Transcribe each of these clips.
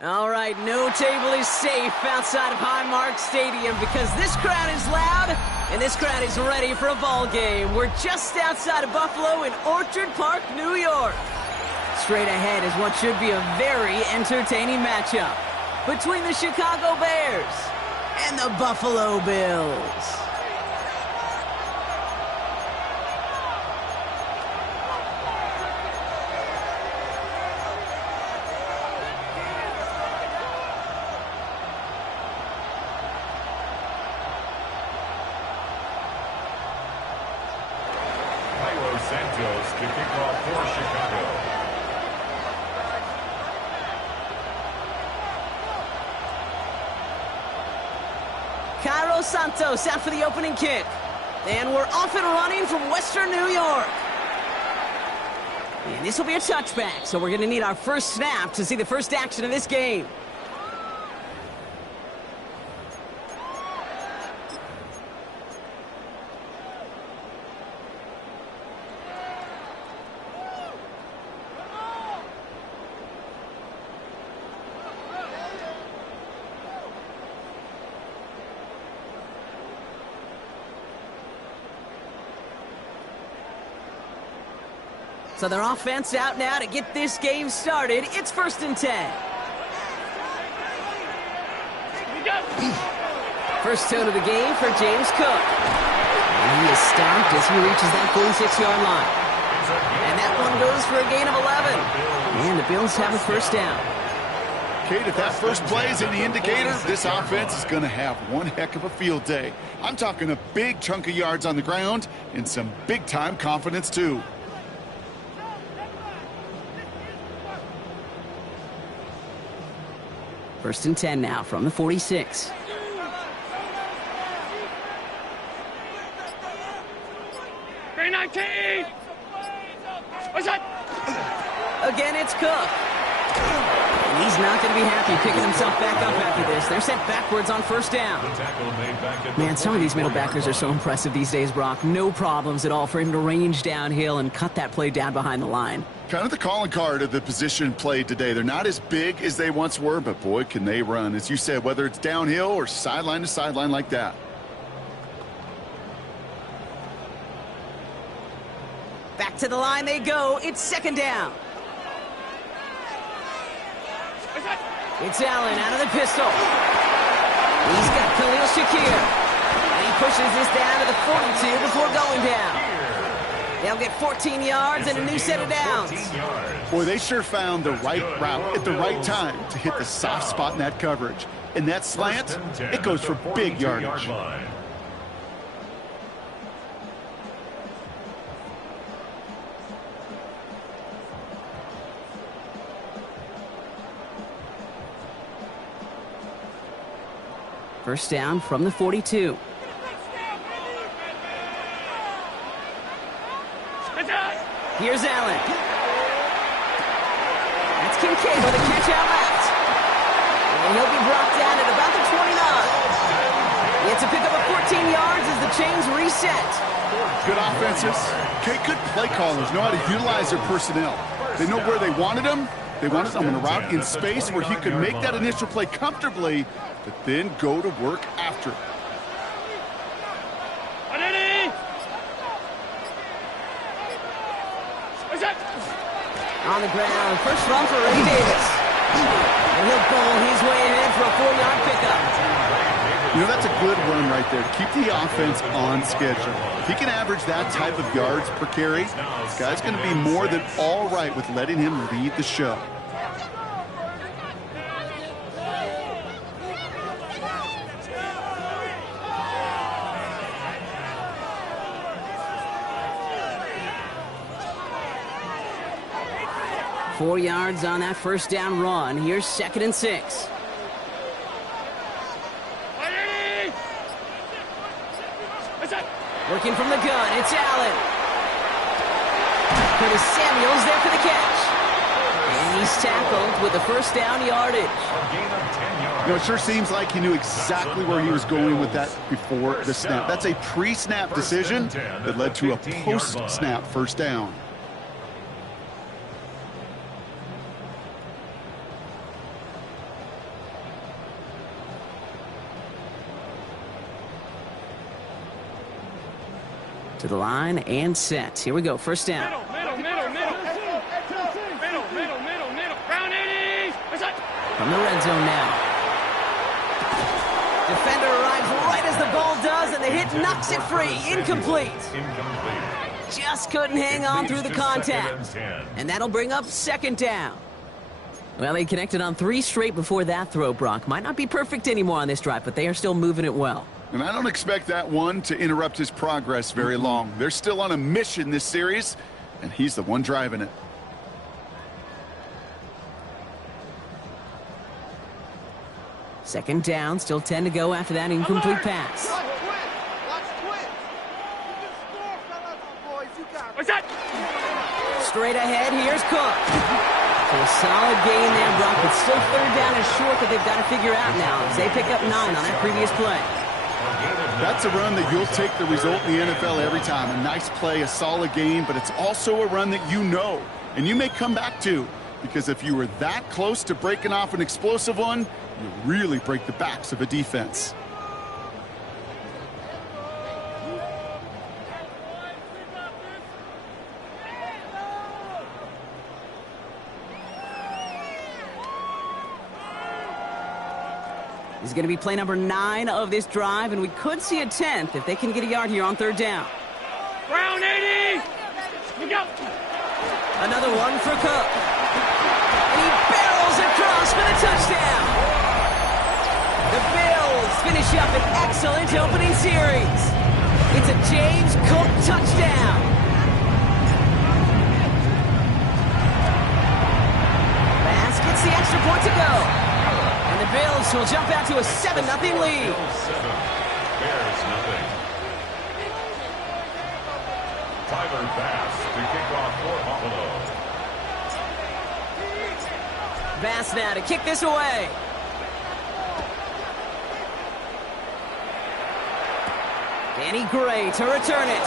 All right, no table is safe outside of Highmark Stadium because this crowd is loud and this crowd is ready for a ball game. We're just outside of Buffalo in Orchard Park, New York. Straight ahead is what should be a very entertaining matchup between the Chicago Bears and the Buffalo Bills. Santos to kick off for Chicago. Cairo Santos out for the opening kick. And we're off and running from Western New York. And this will be a touchback, so we're going to need our first snap to see the first action of this game. So their offense out now to get this game started. It's 1st and 10. First tone of the game for James Cook. And he is stopped as he reaches that 46-yard line. And that one goes for a gain of 11. And the Bills have a first down. Kate, if that first play is any indicator, this offense is going to have one heck of a field day. I'm talking a big chunk of yards on the ground and some big-time confidence, too. First and 10 now from the 46. Green 19! What's that? Again, it's Cook. And he's not going to be happy picking himself back up after this. They're sent backwards on first down. Man, some of these middle backers are so impressive these days, Brock. No problems at all for him to range downhill and cut that play down behind the line. Kind of the calling card of the position played today. They're not as big as they once were, but boy, can they run. As you said, whether it's downhill or sideline to sideline like that. Back to the line they go. It's 2nd down. It's Allen out of the pistol. He's got Khalil Shakir. And he pushes this down to the 42 before going down. They'll get 14 yards and a new set of downs. Boy, they sure found the right route at the right time to hit the soft spot in that coverage. And that slant, it goes for big yardage. First down from the 42. Here's Allen. That's Kincaid with a catch out left. And he'll be brought down at about the 29. It's a pickup of 14 yards as the chains reset. Good offenses. Okay, good play callers know how to utilize their personnel. They know where they wanted them. They wanted them on a route in space where he could make that initial play comfortably, but then go to work after. On the ground, first run for Ray Davis. And he'll bowl his way ahead for a 4-yard pickup. You know, that's a good run right there. Keep the offense on schedule. If he can average that type of yards per carry, this guy's going to be more than all right with letting him lead the show. Four yards on that first down run. Here's 2nd and 6. What's that? Working from the gun, it's Allen. Curtis Samuel's there for the catch. And he's tackled with the first down yardage. A gain of 10 yards. You know, it sure seems like he knew exactly where he was going with that before the snap. That's a pre-snap decision that led to a post-snap first down. To the line and set. Here we go, first down. Middle. Round 80. What's that? From the red zone now. Defender arrives right as the ball does, and the hit knocks it free. Incomplete. Just couldn't hang on through the contact. And that'll bring up second down. Well, they connected on 3 straight before that throw, Brock. Might not be perfect anymore on this drive, but they are still moving it well. And I don't expect that one to interrupt his progress very long. They're still on a mission this series, and he's the one driving it. Second down, still 10 to go after that incomplete pass. What's that? Straight ahead, here's Cook. So a solid gain there, Brock, but still third down and short that they've got to figure out now as they pick up 9 on that previous play. That's a run that you'll take the result in the NFL every time. A nice play, a solid game, but it's also a run that you know, and you may come back to, because if you were that close to breaking off an explosive one, you really break the backs of a defense. This is going to be play number 9 of this drive, and we could see a 10th if they can get a yard here on third down. Round 80. Look out. Another one for Cook. And he barrels across for the touchdown. The Bills finish up an excellent opening series. It's a James Cook touchdown. Bass gets the extra point to go. And the Bills will jump out to a 7-0 lead. Bills 7, Bears nothing. Tyler Bass to kick off for Buffalo. Bass now to kick this away. Danny Gray to return it.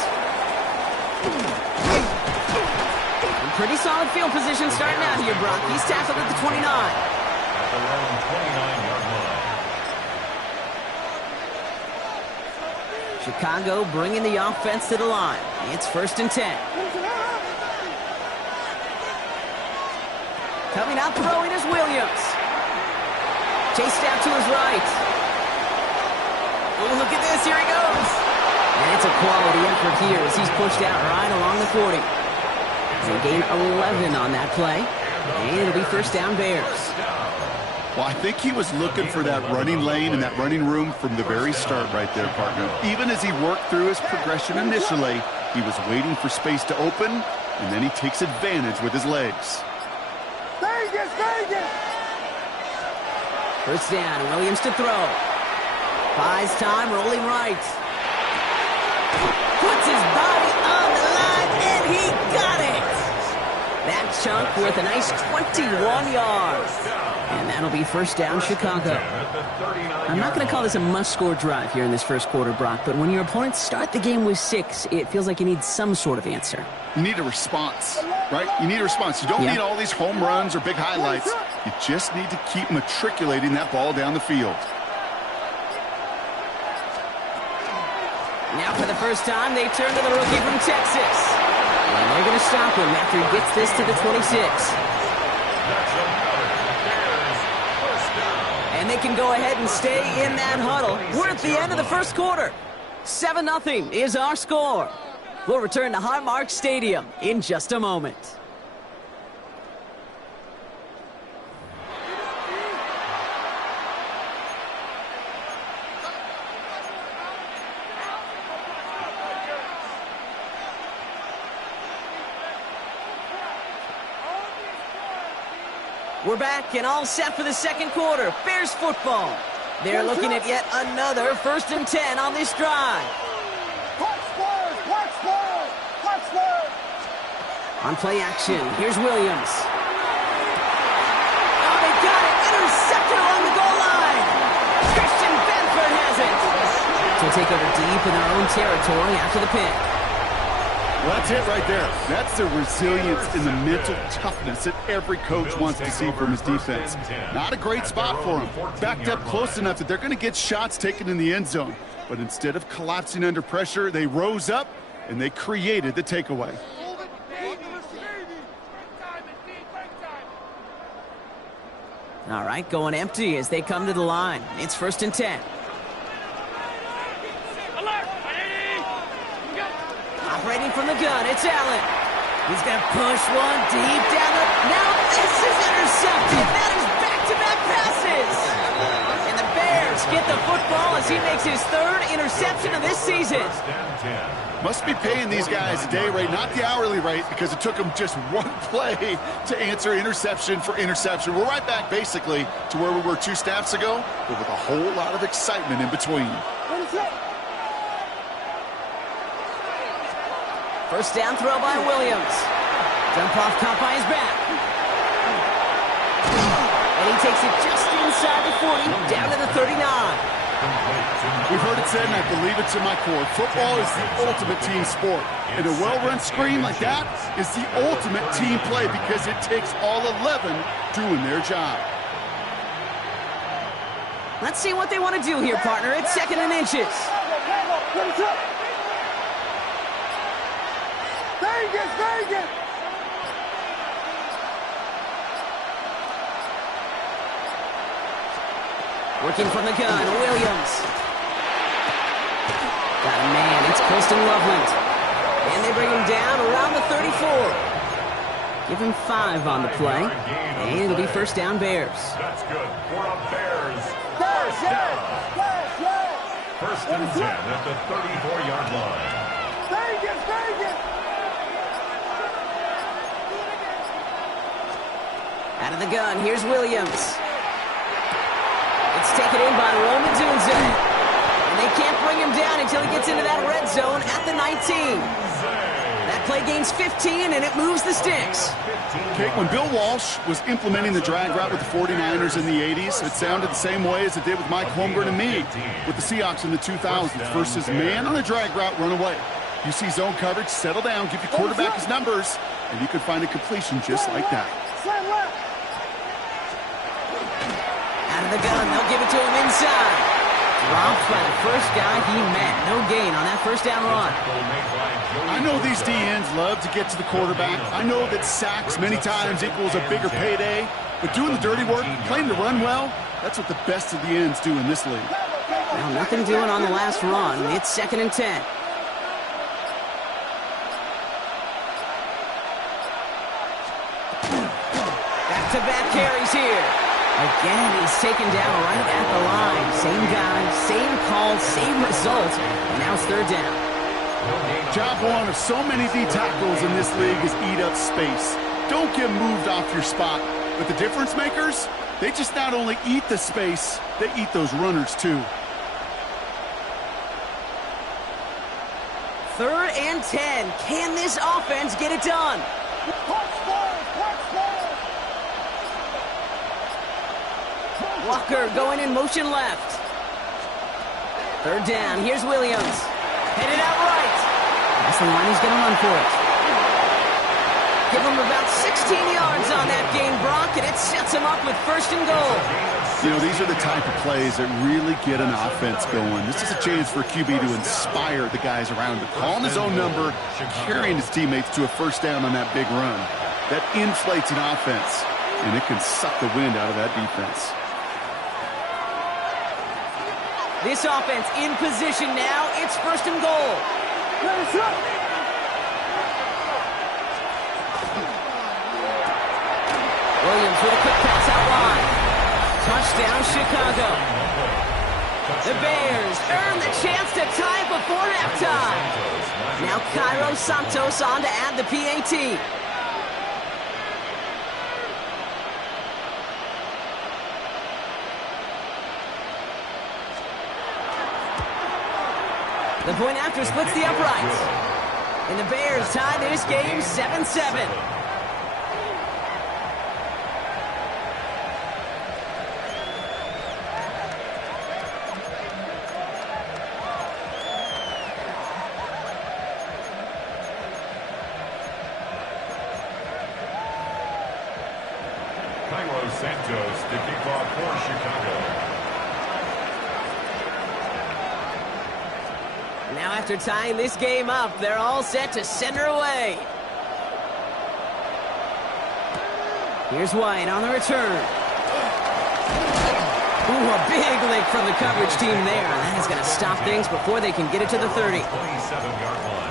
In pretty solid field position starting out here, Brock. He's tackled at the 29. At their own 29-yard line. Chicago bringing the offense to the line. It's 1st and 10. Coming out throwing is Williams. Chased out to his right. Oh, look at this. Here he goes. And it's a quality effort here as he's pushed out right along the 40. They gain 11 on that play. And it'll be first down Bears. Well, I think he was looking for that running lane and that running room from the very start right there, partner. Even as he worked through his progression initially, he was waiting for space to open, and then he takes advantage with his legs. Vegas! First down, Williams to throw. Buys time, rolling right. Puts his body on the line, and he got it! That chunk worth a nice 21 yards. And that'll be first down, Chicago. I'm not going to call this a must-score drive here in this first quarter, Brock, but when your opponents start the game with 6, it feels like you need some sort of answer. You need a response, right? You need a response. You don't need all these home runs or big highlights. You just need to keep matriculating that ball down the field. Now for the first time, they turn to the rookie from Texas. And they're going to stop him after he gets this to the 26. And they can go ahead and stay in that huddle. We're at the end of the first quarter. 7-0 is our score. We'll return to Highmark Stadium in just a moment. We're back and all set for the second quarter. Bears football. They're looking at yet another 1st and 10 on this drive. On play action, here's Williams. Oh, they got it! Intercepted along the goal line! Christian Benford has it! So take over deep in their own territory after the pick. Well, that's it right there. That's the resilience and the mental toughness that every coach wants to see from his defense. Not a great spot for him. Backed up close enough that they're going to get shots taken in the end zone. But instead of collapsing under pressure, they rose up and they created the takeaway. All right, going empty as they come to the line. It's 1st and 10. Operating from the gun, it's Allen. He's going to push one deep down the... Now this is intercepted. That is back-to-back passes. And the Bears get the football as he makes his 3rd interception of this season. Must be paying these guys a day rate, not the hourly rate, because it took them just one play to answer interception for interception. We're right back, basically, to where we were 2 snaps ago, but with a whole lot of excitement in between. First down throw by Williams. Dump off caught by his back. And he takes it just inside the 40, down to the 39. We've heard it said, and I believe it to my core, football is the ultimate team sport. And a well-run screen like that is the ultimate team play because it takes all 11 doing their job. Let's see what they want to do here, partner. It's 2nd and inches. Vegas! Working from the gun, Williams. Got a man, it's Colston Loveland. And they bring him down around the 34. Give him 5 on the play. And it'll be 1st down Bears. That's good for the Bears. First down. 1st and 10 at the 34-yard line. Vegas! Out of the gun, here's Williams. It's taken in by Roman Dunza. And they can't bring him down until he gets into that red zone at the 19. That play gains 15, and it moves the sticks. Okay, when Bill Walsh was implementing the drag route with the 49ers in the 80s, it sounded the same way as it did with Mike Holmgren and me with the Seahawks in the 2000s versus man on a drag route, run away. You see zone coverage, settle down, give your quarterback his numbers, and you could find a completion just like that. Out of the gun, they'll give it to him inside. Dropped by the first guy he met. No gain on that 1st down run. I know these DNs love to get to the quarterback. I know that sacks many times equals a bigger payday. But doing the dirty work, playing to run well, that's what the best of the ends do in this league. Well, nothing doing on the last run. It's 2nd and 10. Back-to-back carries here. Again, he's taken down right at the line. Same guy, same call, same result. And now it's 3rd down. Job one of so many D tackles in this league is eat up space. Don't get moved off your spot. But the difference makers, they just not only eat the space, they eat those runners too. 3rd and 10. Can this offense get it done? Walker going in motion left. 3rd down. Here's Williams. Headed out right. That's the line. He's going to run for it. Give him about 16 yards on that gain, Brock, and it sets him up with 1st and goal. You know, these are the type of plays that really get an offense going. This is a chance for QB to inspire the guys around him, calling his own number, carrying his teammates to a 1st down on that big run. That inflates an offense, and it can suck the wind out of that defense. This offense in position now. It's 1st and goal. Williams with a quick pass out wide. Touchdown, Chicago. The Bears earn the chance to tie before halftime. Now Cairo Santos on to add the PAT. The point after splits the uprights. And the Bears tie this game 7-7. Santos to kick off for Chicago. Now after tying this game up, they're all set to center away. Here's White on the return. Ooh, a big lick from the coverage team there. That is going to stop things before they can get it to the 30. 27-yard line.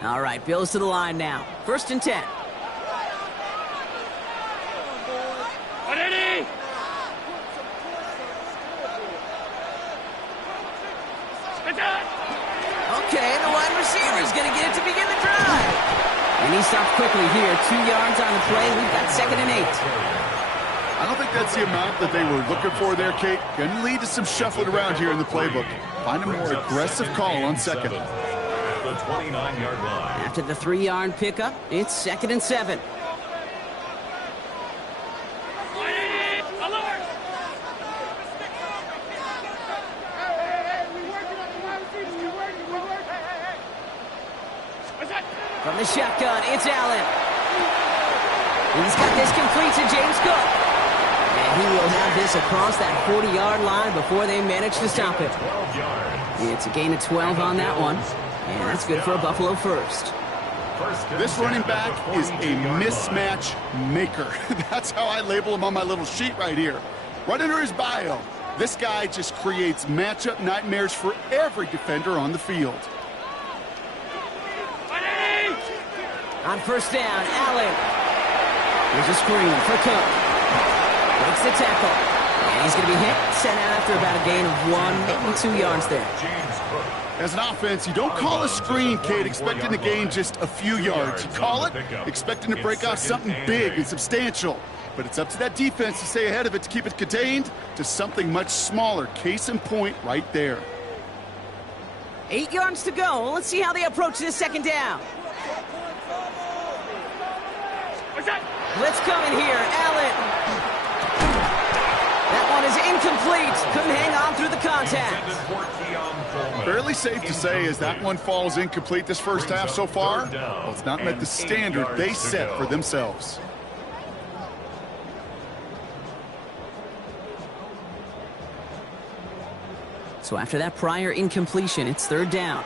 All right, Bills to the line now. 1st and 10. Okay, the wide receiver is going to get it to begin the drive. And he stopped quickly here. 2 yards on the play. We've got 2nd and 8. I don't think that's the amount that they were looking for there, Kate. Going to lead to some shuffling around here in the playbook. Find a more aggressive call on 2nd. The 29-yard line. After the 3-yard pickup, it's 2nd and 7. From the shotgun, it's Allen. He's got this complete to James Cook. And he will have this across that 40-yard line before they manage to stop it. 12 yards. It's a gain of 12 on that one. And that's good for a Buffalo first. This running back is a mismatch maker. That's how I label him on my little sheet right here. Right under his bio, this guy just creates matchup nightmares for every defender on the field. On 1st down, Allen. Here's a screen for Cook. Makes the tackle. And he's going to be hit, sent out after about a gain of 1, maybe 2 yards there. As an offense, you don't call a screen, Kate, expecting to gain just a few yards. You call it expecting to break off something big and substantial. But it's up to that defense to stay ahead of it to keep it contained to something much smaller. Case in point right there. 8 yards to go. Let's see how they approach this 2nd down. Blitz coming here. Allen. That one is incomplete. Couldn't hang on through the contact. Fairly safe to say as that one falls incomplete this first half so far. Well, it's not met the standard they set for themselves. So after that prior incompletion, it's 3rd down.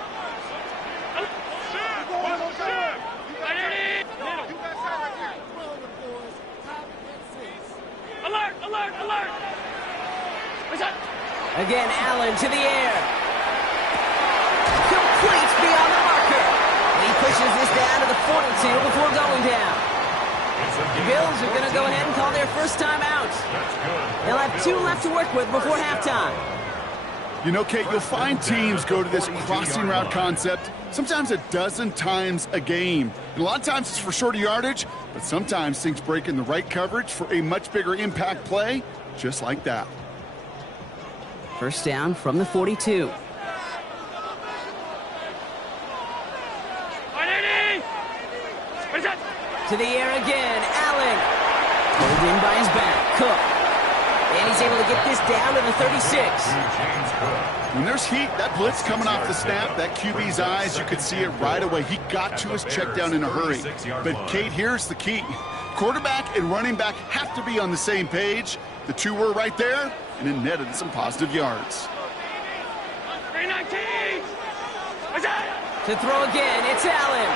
Again, Allen to the air. Complete beyond the marker. And he pushes this down to the 42 before going down. The Bills are going to go ahead and call their first time out. They'll have 2 left to work with before halftime. You know, Kate, you'll find teams go to this crossing route concept sometimes a dozen times a game. And a lot of times it's for shorter yardage, but sometimes things break in the right coverage for a much bigger impact play, just like that. 1st down from the 42. To the air again, Allen. Pulled in by his back, Cook. And he's able to get this down to the 36. When there's heat, that blitz coming off the snap, that QB's eyes, you could see it right away. He got to his check down in a hurry. But, Kate, here's the key. Quarterback and running back have to be on the same page. The 2 were right there, and it netted some positive yards. 319! To throw again, it's Allen.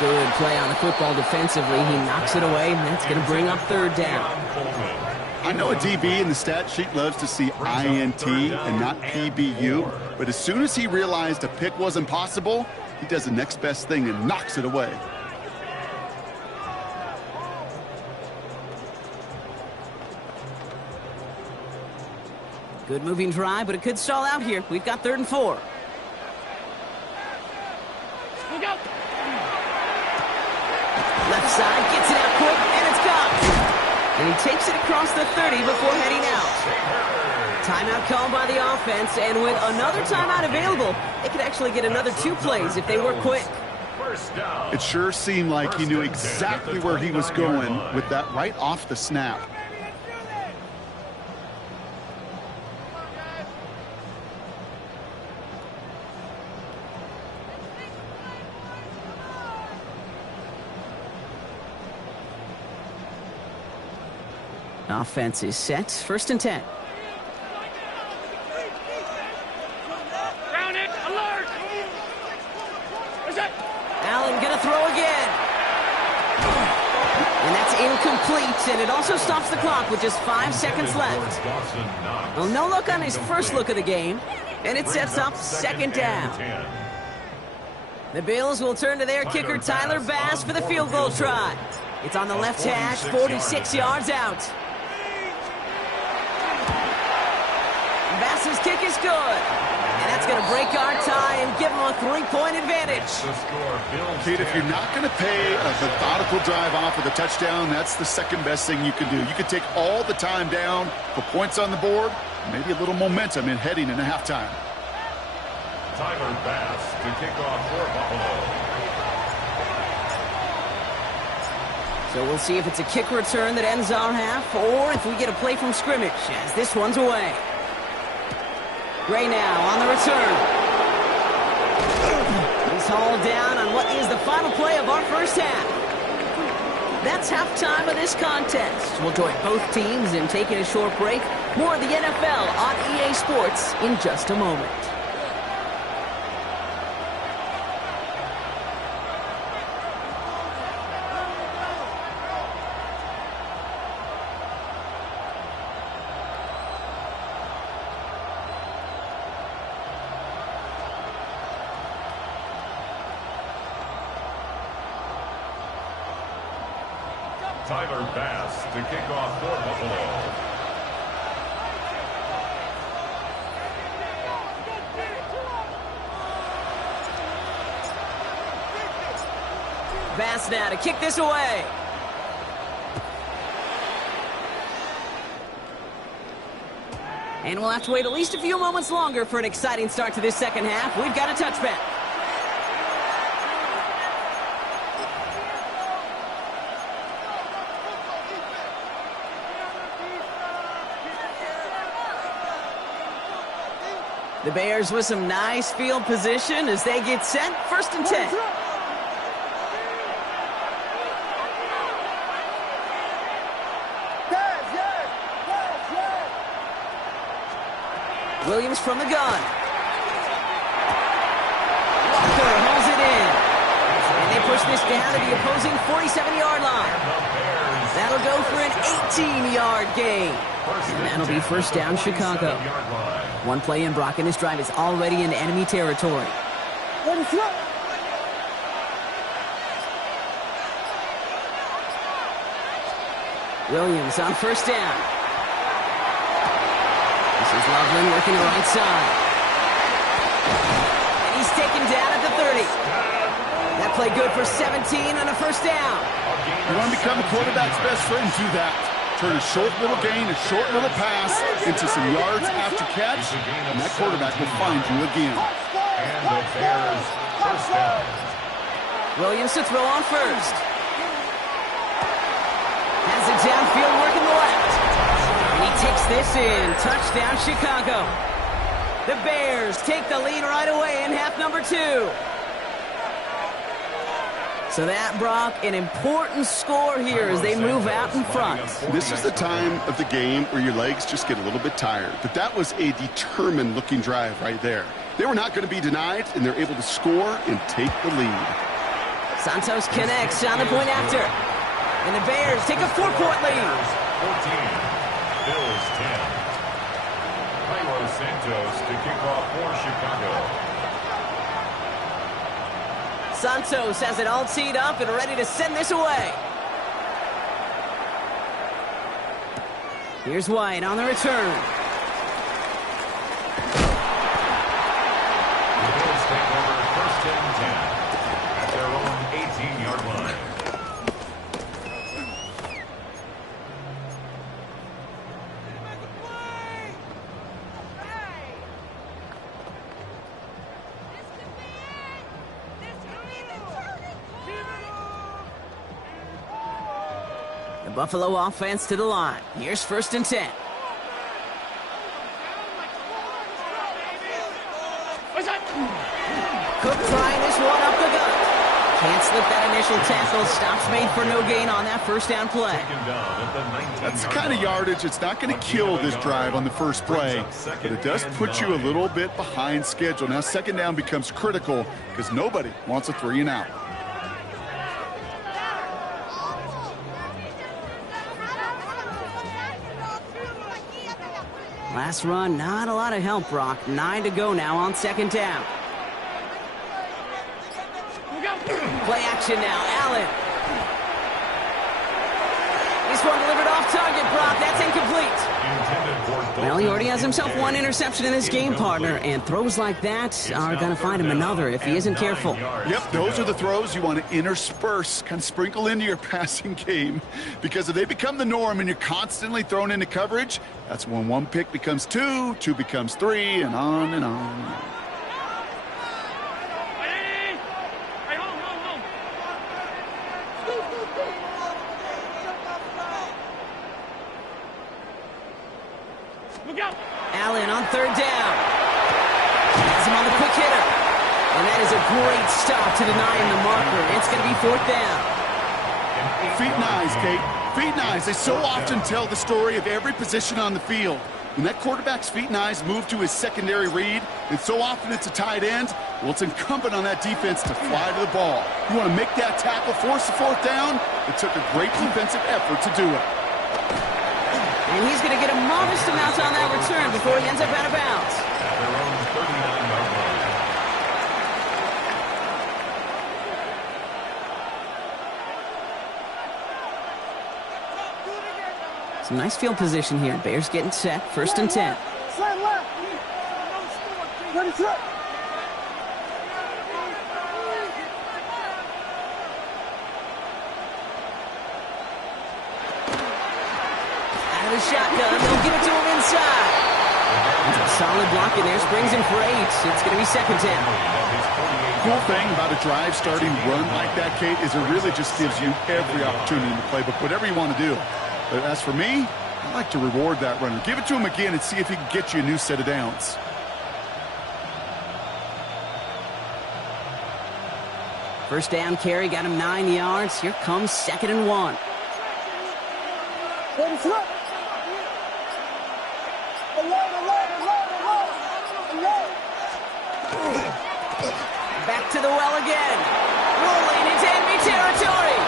Good play on the football defensively. He knocks it away, and that's going to bring up 3rd down. I know a DB in the stat sheet loves to see INT and not PBU, but as soon as he realized a pick wasn't possible, he does the next best thing and knocks it away. Good moving drive, but it could stall out here. We've got 3rd and 4. Look out! Left side, gets it out quick, and it's gone. And he takes it across the 30 before heading out. Timeout called by the offense, and with another timeout available, they could actually get another 2 plays if they were quick. It sure seemed like he knew exactly where he was going with that right off the snap. Offense is set. 1st and 10. Ground it! Alert! What's that? Allen gonna throw again. And that's incomplete, and it also stops the clock with just 5 seconds left. Well, no look on his first look of the game, and it sets up 2nd down. The Bills will turn to their kicker, Tyler Bass, for the field goal try. It's on the left hash, 46 yards out. Bass's kick is good. And that's going to break our tie and give them a 3-point advantage. Kate, if you're not going to pay a methodical drive off with a touchdown, that's the second best thing you can do. You can take all the time down, put points on the board, maybe a little momentum in heading into halftime. Tyler Bass to kick off for Buffalo. So we'll see if it's a kick return that ends our half, or if we get a play from scrimmage as this one's away. Gray now on the return. He's hauled down on what is the final play of our first half. That's halftime of this contest. We'll join both teams in taking a short break. More of the NFL on EA Sports in just a moment. Tyler Bass to kick off for Buffalo. Bass now to kick this away. And we'll have to wait at least a few moments longer for an exciting start to this second half. We've got a touchback. The Bears with some nice field position as they get set. 1st and 10. Williams from the gun. Walker holds it in. And they push this down to the opposing 47-yard line. That'll go for an 18-yard gain. And that'll be 1st down, Chicago. One play in, Brock, and his drive is already in enemy territory. Williams on 1st down. This is Loveland working the right side. And he's taken down at the 30. That play good for 17 on a 1st down. You want to become a quarterback's best friend, do that. Turn a short little gain, a short little pass into some yards after catch, and that quarterback will find you again. And the Bears 1st down. Williams to throw on 1st. Has it downfield working the left. And he takes this in. Touchdown, Chicago. The Bears take the lead right away in half number 2. So that, Brock, an important score here as they move out in front. This is the time of the game where your legs just get a little bit tired. But that was a determined-looking drive right there. They were not going to be denied, and they're able to score and take the lead. Santos connects on the point after. And the Bears take a 4-point lead. 14, Bills 10. Cairo Santos to kick off for Chicago. Santos has it all teed up and ready to send this away. Here's White on the return. The Buffalo offense to the line. Here's 1st and 10. Cook trying this one up the gut. Can't slip that initial tackle. Stops made for no gain on that 1st down play. That's the kind of yardage. It's not going to kill this drive on the first play, but it does put you a little bit behind schedule. Now 2nd down becomes critical because nobody wants a 3 and out. Last run, not a lot of help, Brock. 9 to go now on 2nd down. Play action now, Allen. This one delivered off target, Brock. That's incomplete. Well, he already has himself 1 interception in this game, partner, and throws like that are going to find him another if he isn't careful. Yep, those are the throws you want to intersperse, kind of sprinkle into your passing game, because if they become the norm and you're constantly thrown into coverage, that's when 1 pick becomes 2, 2 becomes 3, and on and on and on. Allen on 3rd down. Has him on the quick hitter. And that is a great stop to deny him the marker. It's going to be 4th down. Feet and eyes, Kate. Feet and eyes. They so often tell the story of every position on the field. When that quarterback's feet and eyes move to his secondary read, and so often it's a tight end, well, it's incumbent on that defense to fly to the ball. You want to make that tackle, force the 4th down? It took a great defensive effort to do it. And he's going to get a modest amount on that return before he ends up out of bounds. Their own 39-yard line. Some nice field position here. Bears getting set. 1st and 10. Slam left. Ready, set. Out of the shotgun. They'll give it to him inside. It's a solid block in there. Springs him for 8. It's going to be 2nd down. Cool thing about a drive starting run like that, Kate, is it really just gives you every opportunity to play, but whatever you want to do. But as for me, I like to reward that runner. Give it to him again and see if he can get you a new set of downs. First down carry got him 9 yards. Here comes 2nd and 1. Ready, set. Back to the well again. Rolling into enemy territory.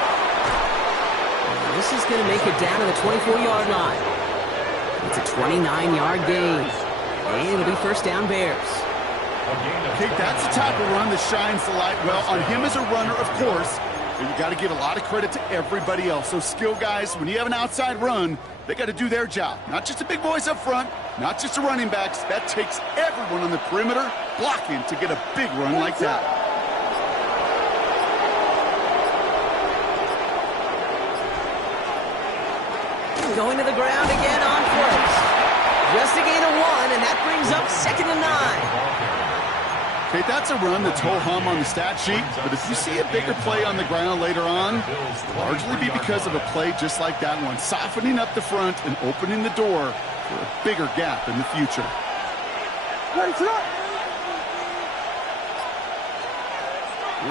This is going to make it down to the 24-yard line. It's a 29-yard gain. And it'll be 1st down Bears. Okay, that's the type of run that shines the light well on him as a runner, of course. But you got to give a lot of credit to everybody else. So skill guys, when you have an outside run, they got to do their job. Not just the big boys up front, not just the running backs. That takes everyone on the perimeter blocking to get a big run like that. Going to the ground again on first. Just a gain of 1, and that brings up 2nd and 9. Okay, that's a run that's ho-hum on the stat sheet, but if you see a bigger play on the ground later on, it'll largely be because of a play just like that one, softening up the front and opening the door for a bigger gap in the future. Ready, set.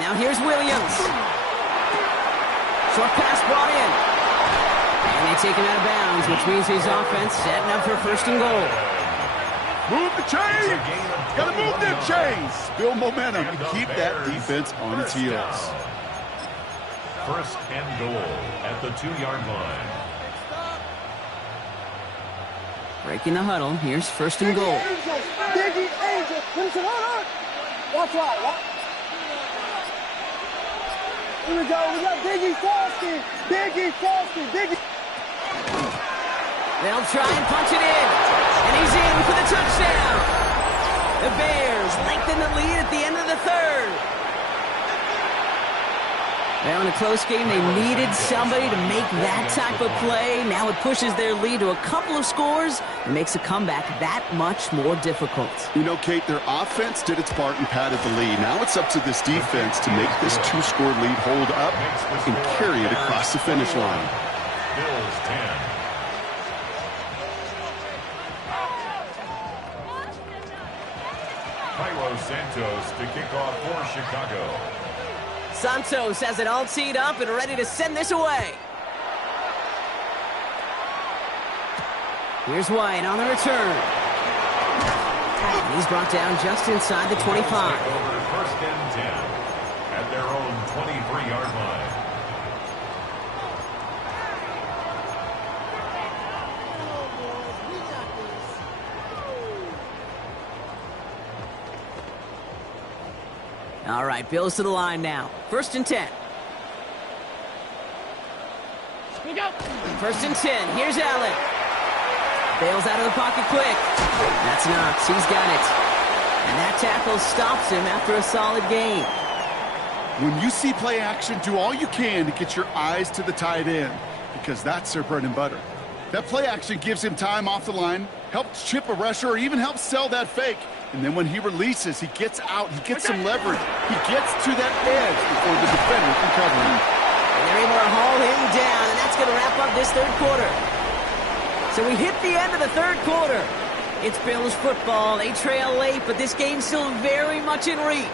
Now here's Williams. Short pass brought in. And they take him out of bounds, which means his offense setting up for 1st and goal. Move the chains! Gotta move them chains! Build momentum and keep that defense on its heels. 1st and goal at the 2-yard line. Breaking the huddle. Here's 1st and goal. Diggy Angel. Watch out. Here we go. We got Diggy Frosty. Diggy. They'll try and punch it in. And he's in for the touchdown. The Bears lengthen the lead at the end of the 3rd. Now in a close game, they needed somebody to make that type of play. Now it pushes their lead to a couple of scores and makes a comeback that much more difficult. You know, Kate, their offense did its part and padded the lead. Now it's up to this defense to make this 2-score lead hold up and carry it across the finish line. Bills 10. Cairo Santos to kick off for Chicago. Santos has it all teed up and ready to send this away. Here's White on the return. And he's brought down just inside the 25. Over first and 10 at their own 23-yard line. All right, Bills to the line now. First and 10. We go. First and 10. Here's Allen. Bails out of the pocket quick. That's Knox. He's got it. And that tackle stops him after a solid gain. When you see play action, do all you can to get your eyes to the tight end, because that's their bread and butter. That play action gives him time off the line, helps chip a rusher, or even helps sell that fake. And then when he releases, he gets out, he gets some leverage. He gets to that edge before the defender can cover him. And they're able to haul him down, and that's going to wrap up this third quarter. So we hit the end of the third quarter. It's Bills football. They trail late, but this game's still very much in reach.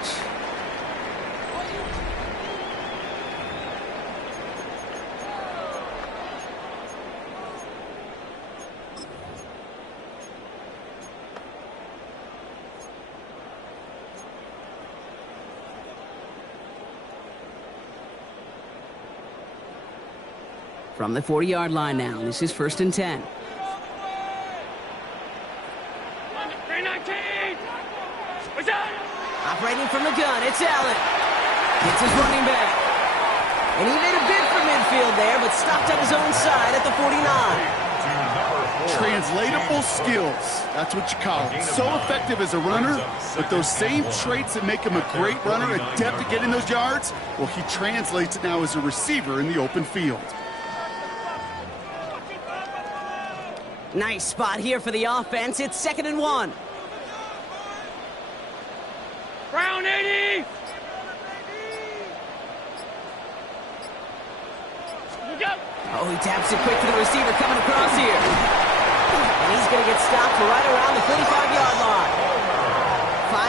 From the 40-yard line now, this is first and 10. 319. What's that? Operating from the gun, it's Allen. Gets his running back. And he made a bid for midfield there, but stopped on his own side at the 49. Translatable skills. That's what you call it. So effective as a runner, but those same traits that make him a great runner, adept at getting those yards, well, he translates it now as a receiver in the open field. Nice spot here for the offense. It's 2nd and 1. Brown 80. We go. Oh, he taps it quick to the receiver coming across here. And he's going to get stopped right around the 45-yard line.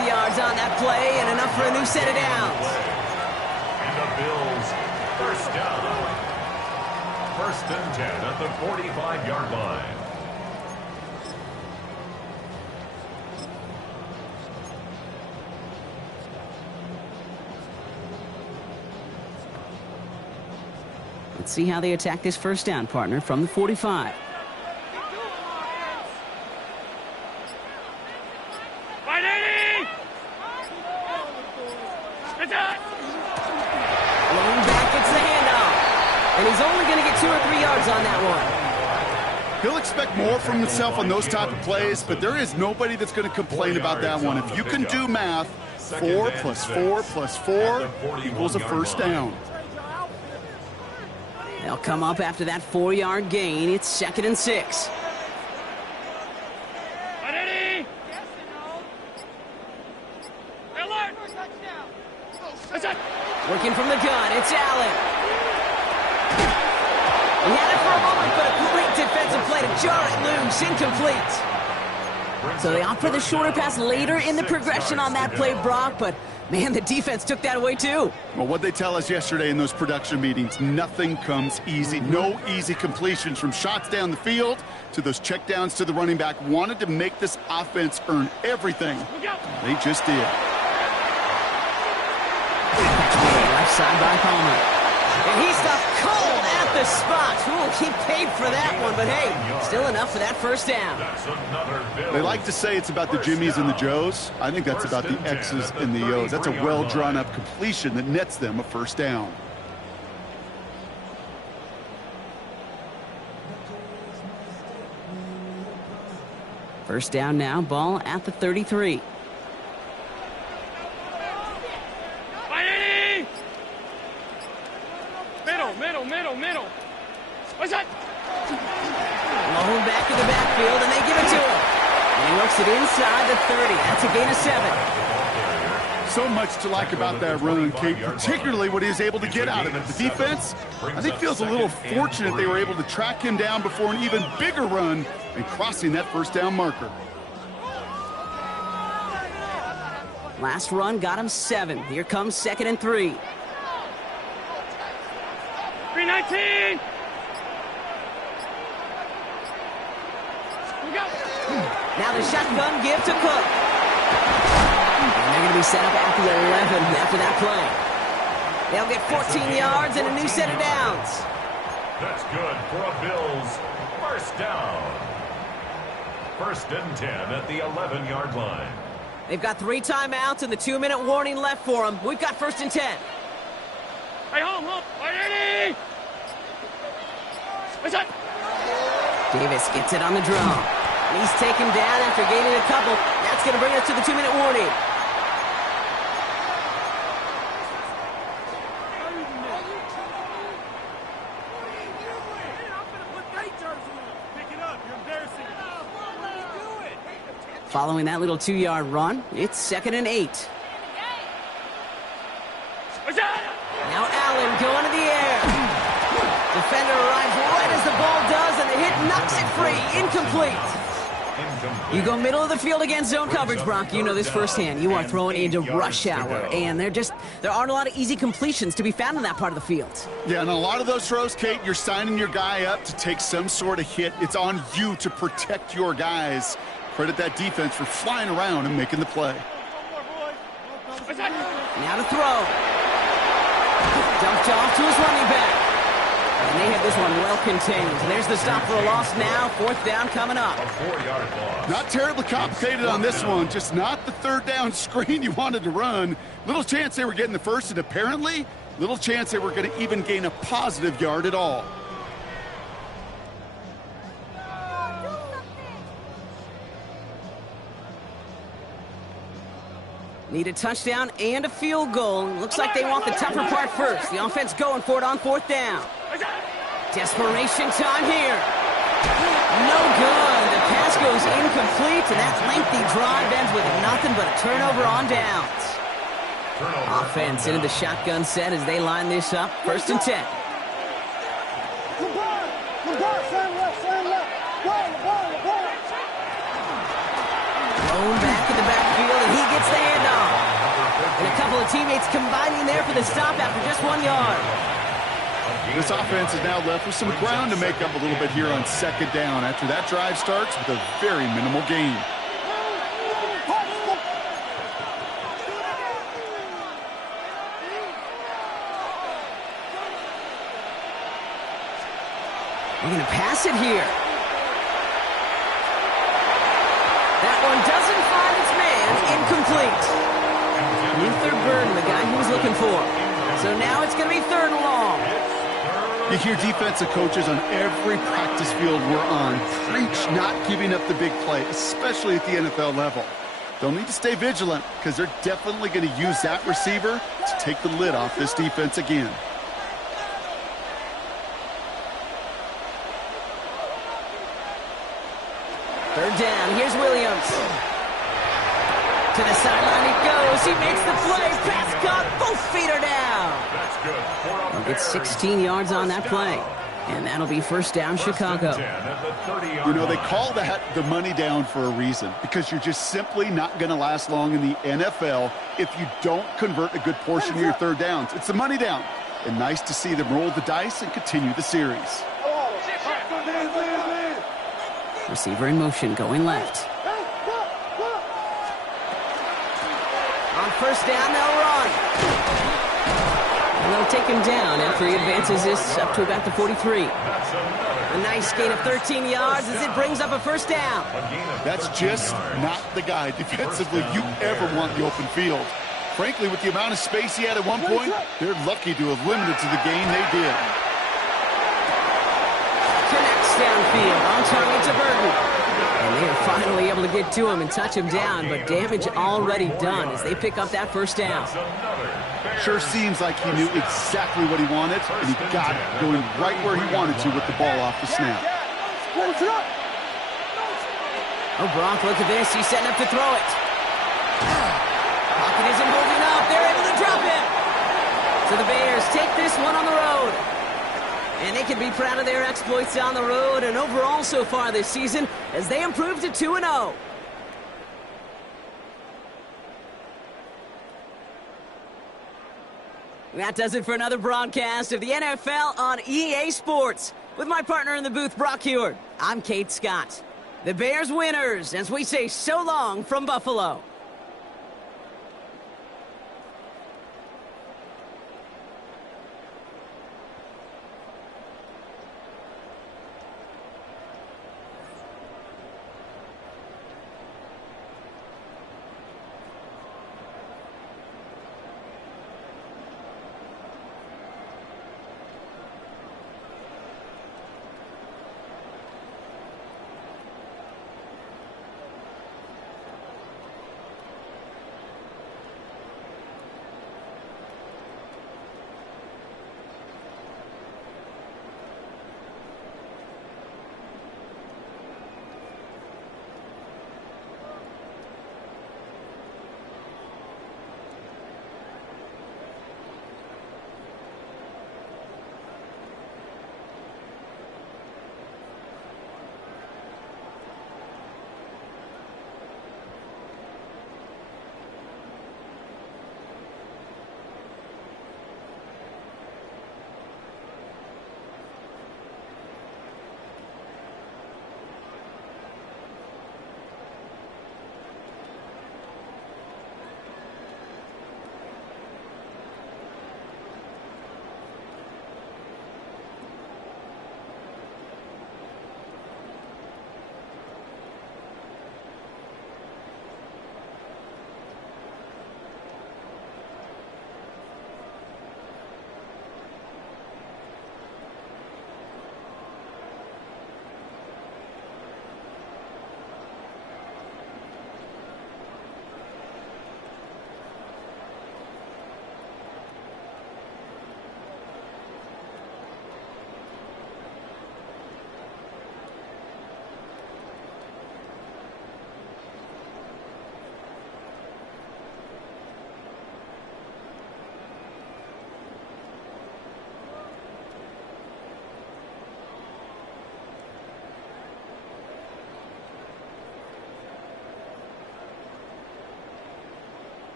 5 yards on that play and enough for a new set of downs. And the Bills first down. First and 10 at the 45-yard line. Let's see how they attack this first down, partner, from the 45. Right 80. It's out. Lone back gets the handoff. And he's only going to get 2 or 3 yards on that one. He'll expect more from himself on those type of plays, but there is nobody that's going to complain about that one. If you can do math, 4 plus 4 plus 4 equals a first down. They'll come up after that 4-yard gain. It's 2nd and 6. Right 80. Alert. It's out. Working from the gun, it's Allen. He had it for a moment, but a great defensive play to jar it loose, incomplete. So they opt for the shorter pass later in the progression on that play, Brock, but man, the defense took that away too. Well, what they tell us yesterday in those production meetings, nothing comes easy. No easy completions, from shots down the field to those checkdowns to the running back. Wanted to make this offense earn everything. They just did. Left side by Palmer. And he stopped cold at the spot. Ooh, he paid for that one, but hey, still enough for that first down. They like to say it's about the Jimmies and the Joes. I think that's about the X's and the O's. That's a well-drawn-up completion that nets them a first down. First down now, ball at the 33. Middle. What's that? Lone back in the backfield, and they give it to him. And he works it inside the 30. That's a gain of 7. So much to like about that run, Kate, particularly what he was able to get out of it. The defense, I think, feels a little fortunate they were able to track him down before an even bigger run and crossing that first down marker. Last run got him 7. Here comes 2nd and 3. 319. Now the shotgun give to Cook. And they're going to be set up at the 11 after that play. They'll get 14 yards and a new set of downs. That's good for a Bills first down. 1st and 10 at the 11-yard line. They've got 3 timeouts and the 2-minute warning left for them. We've got 1st and 10. Hey, home. Ready? What's up? Davis gets it on the draw. He's taken down after gaining a couple. That's going to bring us to the 2-minute warning. Following that little 2-yard run, it's 2nd and 8. Now Allen going to the air. Defender arrives right as the ball does, and the hit knocks it free. Incomplete. You go middle of the field against zone coverage, Brock. You know this firsthand. You are throwing into rush hour, and there aren't a lot of easy completions to be found in that part of the field. Yeah, and a lot of those throws, Kate, you're signing your guy up to take some sort of hit. It's on you to protect your guys. Credit that defense for flying around and making the play. Now to throw. Dumped off to his running back. And they have this one well contained. There's the stop for a loss now. 4th down coming up. A 4-yard loss. Not terribly complicated on this one. Just not the 3rd down screen you wanted to run. Little chance they were getting the first, and apparently little chance they were going to even gain a positive yard at all. Need a touchdown and a field goal. Looks like they want the tougher part first. The offense going for it on 4th down. Desperation time here. No good. The pass goes incomplete, and that lengthy drive ends with nothing but a turnover on downs. Offense into the shotgun set as they line this up. 1st and 10. Thrown back in the backfield, and he gets the handoff. And a couple of teammates combining there for the stop after just 1 yard. This offense is now left with some ground to make up a little bit here on 2nd down after that drive starts with a very minimal gain. We're going to pass it here. That one doesn't find its man. Incomplete. Luther Burden, the guy he was looking for. So now it's going to be 3rd and long. You hear defensive coaches on every practice field we're on preach not giving up the big play, especially at the NFL level. They'll need to stay vigilant because they're definitely going to use that receiver to take the lid off this defense again. Third down. Here's Williams. To the sideline he goes. He makes the play. Pass caught. Both feet are down. That's good. He'll get 16 yards on that play. And that'll be 1st down Chicago. You know, they call that the money down for a reason, because you're just simply not going to last long in the NFL if you don't convert a good portion of your 3rd downs. It's the money down. And nice to see them roll the dice and continue the series. Receiver in motion, going left. On 1st down, they'll run. And they'll take him down after he advances this up to about the 43. A nice gain of 13 yards as it brings up a 1st down. That's just not the guy defensively you ever want the open field. Frankly, with the amount of space he had at one point, they're lucky to have limited to the gain they did. Connects downfield, on target to Burden. And they are finally able to get to him and touch him down, but damage already done as they pick up that 1st down. Sure seems like he knew exactly what he wanted, and he got it, going right where he wanted to with the ball off the snap. Oh, Brock, look at this. He's setting up to throw it. Pocket isn't holding up. So the Bears take this one on the road. And they can be proud of their exploits on the road and overall so far this season as they improve to 2-0. That does it for another broadcast of the NFL on EA Sports. With my partner in the booth, Brock Heward, I'm Kate Scott. The Bears winners as we say so long from Buffalo.